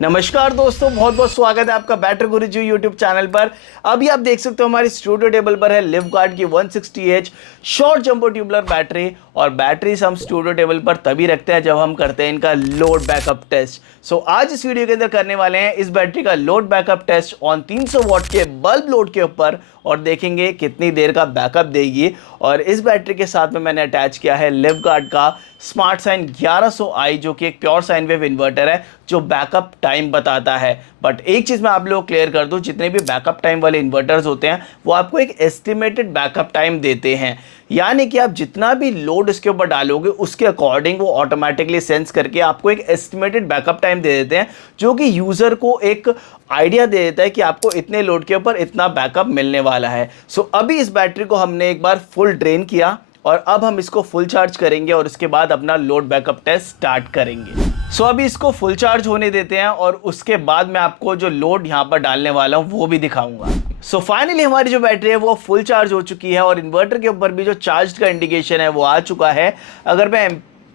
नमस्कार दोस्तों, बहुत बहुत स्वागत है आपका बैटरी गुरुजी यूट्यूब चैनल पर। अभी आप देख सकते हो हमारी स्टूडियो टेबल पर है लिवगार्ड की 160H short jumbo tubular battery. और बैटरीज हम स्टूडियो टेबल पर तभी रखते हैं जब हम करते हैं इनका लोड बैकअप टेस्ट। सो आज इस वीडियो के अंदर करने वाले हैं इस बैटरी का load backup test on 300 watt के बल्ब लोड के ऊपर, और देखेंगे कितनी देर का बैकअप देगी। और इस बैटरी के साथ में मैंने अटैच किया है लिवगार्ड का स्मार्ट साइन 1100i, जो कि एक प्योर साइन वेव इन्वर्टर है जो बैकअप टाइम बताता है। बट एक चीज़ मैं आप लोगों को क्लियर कर दूं, जितने भी बैकअप टाइम वाले इन्वर्टर्स होते हैं वो आपको एक एस्टिमेटेड बैकअप टाइम देते हैं, यानी कि आप जितना भी लोड इसके ऊपर डालोगे उसके अकॉर्डिंग वो ऑटोमेटिकली सेंस करके आपको एक एस्टिमेटेड बैकअप टाइम दे देते हैं, जो कि यूज़र को एक आइडिया दे देता है कि आपको इतने लोड के ऊपर इतना बैकअप मिलने वाला है। सो अभी इस बैटरी को हमने एक बार फुल ड्रेन किया और अब हम इसको फुल चार्ज करेंगे और उसके बाद अपना लोड बैकअप टेस्ट स्टार्ट करेंगे। सो अभी इसको फुल चार्ज होने देते हैं और उसके बाद मैं आपको जो लोड यहाँ पर डालने वाला हूँ वो भी दिखाऊंगा। सो फाइनली हमारी जो बैटरी है वो फुल चार्ज हो चुकी है और इन्वर्टर के ऊपर भी जो चार्ज का इंडिकेशन है वो आ चुका है। अगर मैं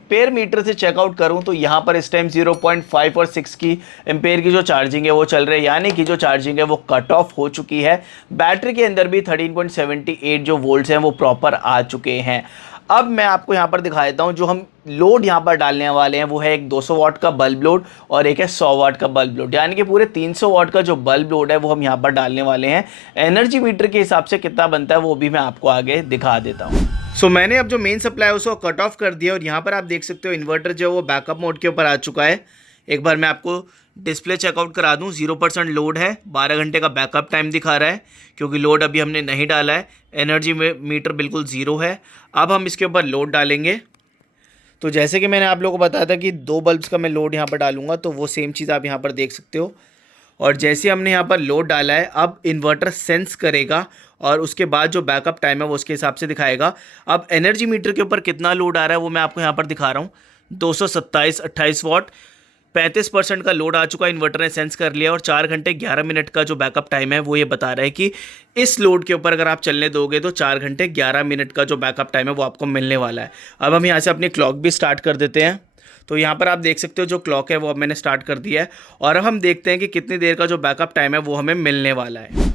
एम्पेयर मीटर से चेकआउट करूं तो यहाँ पर इस टाइम 0.5 और 6 की एम्पेयर की जो चार्जिंग है वो चल रही है, यानी कि जो चार्जिंग है वो कट ऑफ हो चुकी है। बैटरी के अंदर भी 13.78 जो वोल्ट्स हैं वो प्रॉपर आ चुके हैं। अब मैं आपको यहाँ पर दिखा देता हूँ जो हम लोड यहाँ पर डालने वाले हैं वो है एक 200 वाट का बल्ब लोड और एक है 100 वाट का बल्ब लोड, यानी कि पूरे 300 वाट का जो बल्ब लोड है वो हम यहाँ पर डालने वाले हैं। एनर्जी मीटर के हिसाब से कितना बनता है वो भी मैं आपको आगे दिखा देता हूँ। सो मैंने अब जो मेन सप्लाई है उसको कट ऑफ कर दिया और यहाँ पर आप देख सकते हो इन्वर्टर जो है वो बैकअप मोड के ऊपर आ चुका है। एक बार मैं आपको डिस्प्ले चेकआउट करा दूं, 0% लोड है, 12 घंटे का बैकअप टाइम दिखा रहा है क्योंकि लोड अभी हमने नहीं डाला है। एनर्जी मीटर बिल्कुल ज़ीरो है। अब हम इसके ऊपर लोड डालेंगे। तो जैसे कि मैंने आप लोगों को बताया था कि 2 बल्ब्स का मैं लोड यहाँ पर डालूंगा, तो वो सेम चीज़ आप यहाँ पर देख सकते हो। और जैसे हमने यहाँ पर लोड डाला है अब इन्वर्टर सेंस करेगा और उसके बाद जो बैकअप टाइम है वो उसके हिसाब से दिखाएगा। अब एनर्जी मीटर के ऊपर कितना लोड आ रहा है वो मैं आपको यहाँ पर दिखा रहा हूँ। 227-28 वाट, 35% का लोड आ चुका है, इन्वर्टर ने सेंस कर लिया और 4 घंटे 11 मिनट का जो बैकअप टाइम है वो ये बता रहा है कि इस लोड के ऊपर अगर आप चलने दोगे तो 4 घंटे 11 मिनट का जो बैकअप टाइम है वो आपको मिलने वाला है। अब हम यहाँ से अपनी क्लॉक भी स्टार्ट कर देते हैं। तो यहाँ पर आप देख सकते हो जो क्लॉक है वो अब मैंने स्टार्ट कर दिया है और अब हम देखते हैं कि कितनी देर का जो बैकअप टाइम है वो हमें मिलने वाला है।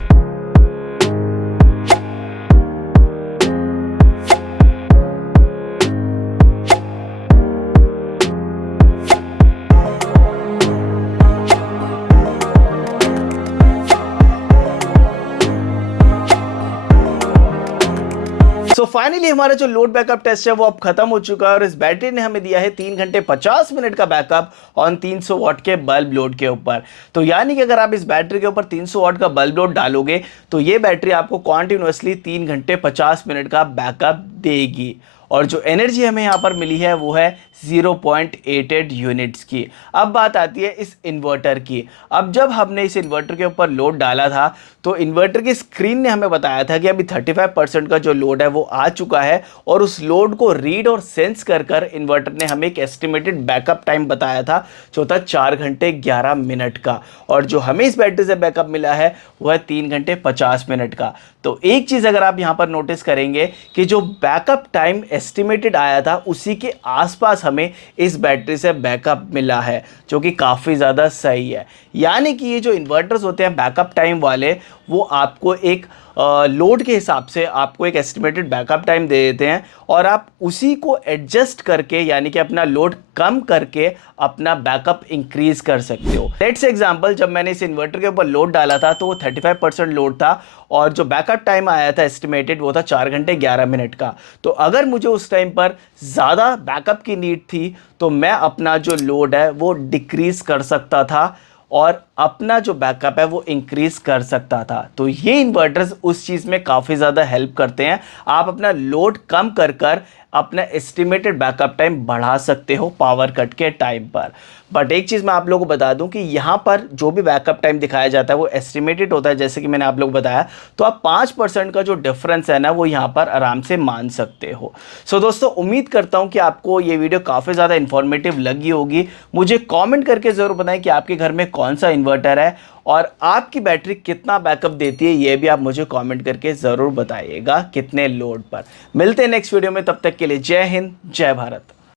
सो फाइनली हमारा जो लोड बैकअप टेस्ट है वो अब खत्म हो चुका है और इस बैटरी ने हमें दिया है 3 घंटे 50 मिनट का बैकअप ऑन 300 वाट के बल्ब लोड के ऊपर। तो यानी कि अगर आप इस बैटरी के ऊपर 300 वाट का बल्ब लोड डालोगे तो ये बैटरी आपको कॉन्टिन्यूसली 3 घंटे 50 मिनट का बैकअप देगी। और जो एनर्जी हमें यहाँ पर मिली है वो है 0.88 यूनिट्स की। अब बात आती है इस इन्वर्टर की। अब जब हमने इस इन्वर्टर के ऊपर लोड डाला था तो इन्वर्टर की स्क्रीन ने हमें बताया था कि अभी 35% का जो लोड है वो आ चुका है और उस लोड को रीड और सेंस कर कर इन्वर्टर ने हमें एक एस्टिमेटेड बैकअप टाइम बताया था जो था 4 घंटे 11 मिनट का। और जो हमें इस बैटरी से बैकअप मिला है वो है 3 घंटे 50 मिनट का। तो एक चीज़ अगर आप यहाँ पर नोटिस करेंगे कि जो बैकअप टाइम एस्टिमेटेड आया था उसी के आसपास हमें इस बैटरी से बैकअप मिला है, जो कि काफ़ी ज़्यादा सही है। यानी कि ये जो इन्वर्टर्स होते हैं बैकअप टाइम वाले वो आपको एक लोड के हिसाब से आपको एक एस्टिमेटेड बैकअप टाइम दे देते हैं और आप उसी को एडजस्ट करके यानी कि अपना लोड कम करके अपना बैकअप इंक्रीज कर सकते हो। लेट्स एग्जांपल, जब मैंने इस इन्वर्टर के ऊपर लोड डाला था तो वो 35% लोड था और जो बैकअप टाइम आया था एस्टिमेटेड वो था 4 घंटे 11 मिनट का। तो अगर मुझे उस टाइम पर ज़्यादा बैकअप की नीड थी तो मैं अपना जो लोड है वो डिक्रीज़ कर सकता था और अपना जो बैकअप है वो इंक्रीज कर सकता था। तो ये इन्वर्टर्स उस चीज़ में काफ़ी ज़्यादा हेल्प करते हैं। आप अपना लोड कम कर कर अपना एस्टिमेटेड बैकअप टाइम बढ़ा सकते हो पावर कट के टाइम पर। बट एक चीज़ मैं आप लोगों को बता दूं कि यहाँ पर जो भी बैकअप टाइम दिखाया जाता है वो एस्टिमेटेड होता है, जैसे कि मैंने आप लोग बताया। तो आप 5% का जो डिफरेंस है ना वो यहाँ पर आराम से मान सकते हो। सो दोस्तों, उम्मीद करता हूँ कि आपको ये वीडियो काफ़ी ज़्यादा इन्फॉर्मेटिव लगी होगी। मुझे कॉमेंट करके ज़रूर बताएं कि आपके घर में कौन सा इन्वर्टर है और आपकी बैटरी कितना बैकअप देती है, ये भी आप मुझे कमेंट करके ज़रूर बताइएगा कितने लोड पर। मिलते हैं नेक्स्ट वीडियो में, तब तक के लिए जय हिंद जय भारत।